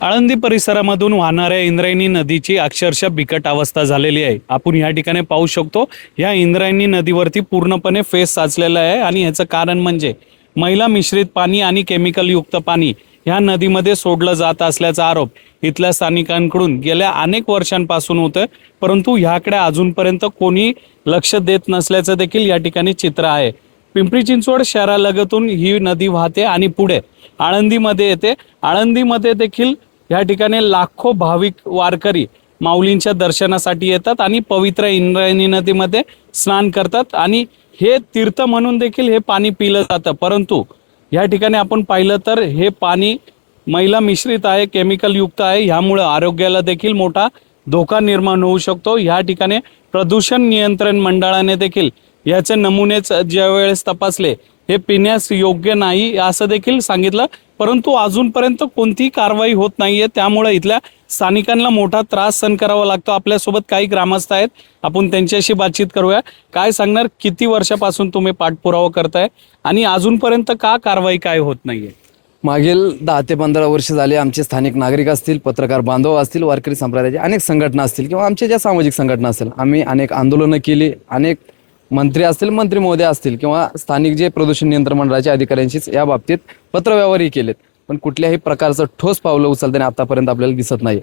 आळंदी परिसरामधून वाहणाऱ्या इंद्रायणी नदीची अक्षरशः बिकट अवस्था झालेली आहे। आपण या ठिकाणी पाहू शकतो, या इंद्रायणी नदीवरती पूर्णपणे फेस साचलेला आहे आणि याचं कारण म्हणजे मैला मिश्रित पाणी आणि केमिकल युक्त पाणी ह्या नदीमध्ये सोडलं जात असल्याचा आरोप इथल्या स्थानिकांकडून गेल्या अनेक वर्षांपासून होतोय, परंतु ह्याकडे अजूनपर्यंत कोणी लक्ष देत नसल्याचं देखील या ठिकाणी चित्र आहे। पिंपरी चिंचवड शहरालगतून ही नदी वाहते आणि पुढे आळंदीमध्ये येते। आळंदीमध्ये देखील या ठिकाणी लाखो भाविक वारकरी माऊलींच्या दर्शनासाठी येतात आणि पवित्र इंद्रायणी नदीमध्ये स्नान करतात आणि हे तीर्थ म्हणून देखील हे पाणी पिलं जातं। परंतु या ठिकाणी आपण पाहिलं तर हे पाणी मैला मिश्रित आहे, केमिकल युक्त आहे। ह्यामुळे आरोग्याला देखील मोठा धोका निर्माण होऊ शकतो। या ठिकाणी प्रदूषण नियंत्रण मंडळाने देखील याचे नमुनेच ज्या वेळेस तपासले, हे पिण्यास योग्य नाही असं देखील सांगितलं, परंतु अजूनपर्यंत कोणतीही कारवाई होत नाहीये। त्यामुळे इथल्या स्थानिकांना मोठा त्रास सहन करावा लागतो। आपल्यासोबत काही ग्रामस्थ आहेत, आपण त्यांच्याशी बातचीत करूया। काय सांगणार, किती वर्षापासून तुम्ही पाठपुरावा करताय आणि अजूनपर्यंत का कारवाई काय होत नाहीये? मागील 10 ते 15 वर्ष झाले आमचे स्थानिक नागरिक असतील, पत्रकार बांधव असतील, वारकरी संप्रदायाचे अनेक संघटना असतील किंवा आमच्या ज्या सामाजिक संघटना असतील, आम्ही अनेक आंदोलनं केली, अनेक मंत्री असतील, मंत्री महोदय असतील किंवा स्थानिक जे प्रदूषण नियंत्रण मंडळाच्या अधिकाऱ्यांशीच या बाबतीत पत्रव्यवहारही केलेत, पण कुठल्याही प्रकारचं ठोस पावलं उचलताना आतापर्यंत आपल्याला दिसत नाही।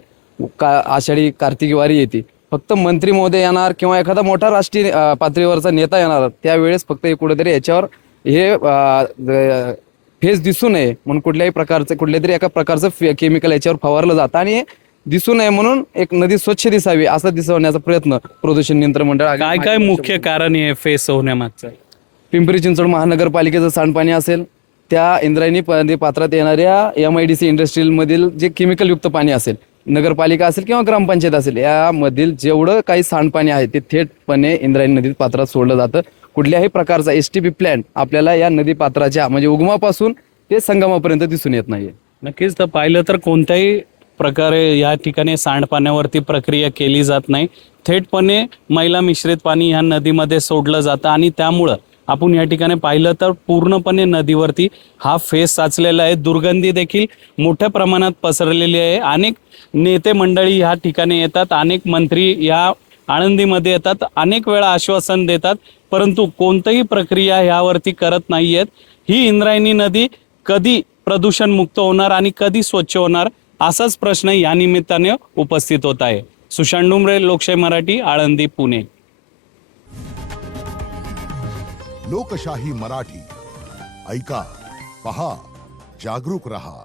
आषाढी कार्तिकी वारी येते, फक्त मंत्री महोदय येणार किंवा एखादा मोठा राष्ट्रीय पातळीवरचा नेता येणार, त्यावेळेस फक्त कुठेतरी याच्यावर हे फेस दिसू नये म्हणून कुठल्याही प्रकारचं कुठल्या तरी एका प्रकारचं केमिकल याच्यावर फवारलं जातं आणि दिसू नये म्हणून एक नदी स्वच्छ दिसावी असा दिसवण्याचा प्रयत्न प्रदूषण नियंत्रण मंडळ काय काय मुख्य कारण आहे फेस होण्यामागचं? पिंपरी चिंचवड महानगरपालिकेचं सांडपाणी असेल, त्या इंद्रायणी नदी पात्रात येणाऱ्या MIDC इंडस्ट्रीयल मधील जे केमिकल युक्त पाणी असेल, नगरपालिका असेल किंवा ग्रामपंचायत असेल, यामधील जेवढं काही सांडपाणी आहे ते थेटपणे इंद्रायणी नदी पात्रात सोडलं जातं। कुठल्याही प्रकारचा STP प्लॅन्ट आपल्याला या नदी पात्राच्या म्हणजे उगमापासून ते संगमापर्यंत दिसून येत नाहीये। नक्कीच, तर पाहिलं तर कोणत्याही प्रकारे या ठिकाणी सांडपाण्यावरती प्रक्रिया केली जात नाही। थेटपणे मैला मिश्रित पाणी ह्या नदीमध्ये सोडलं जातं आणि त्यामुळं आपण या ठिकाणी पाहिलं तर पूर्णपणे नदीवरती हा फेस साचलेला आहे। दुर्गंधी देखील मोठ्या प्रमाणात पसरलेली आहे। अनेक नेते मंडळी ह्या ठिकाणी येतात, अनेक मंत्री या आळंदीमध्ये येतात, अनेक वेळा आश्वासन देतात, परंतु कोणतीही प्रक्रिया यावरती करत नाहीयेत। ही इंद्रायणी नदी कधी प्रदूषण मुक्त होणार आणि कधी स्वच्छ होणार असाच प्रश्न या निमित्ताने उपस्थित होत आहे। सुशांत डुमरे, लोकशाही मराठी, आळंदी, पुणे। लोकशाही मराठी ऐका, पहा, जागरूक रहा।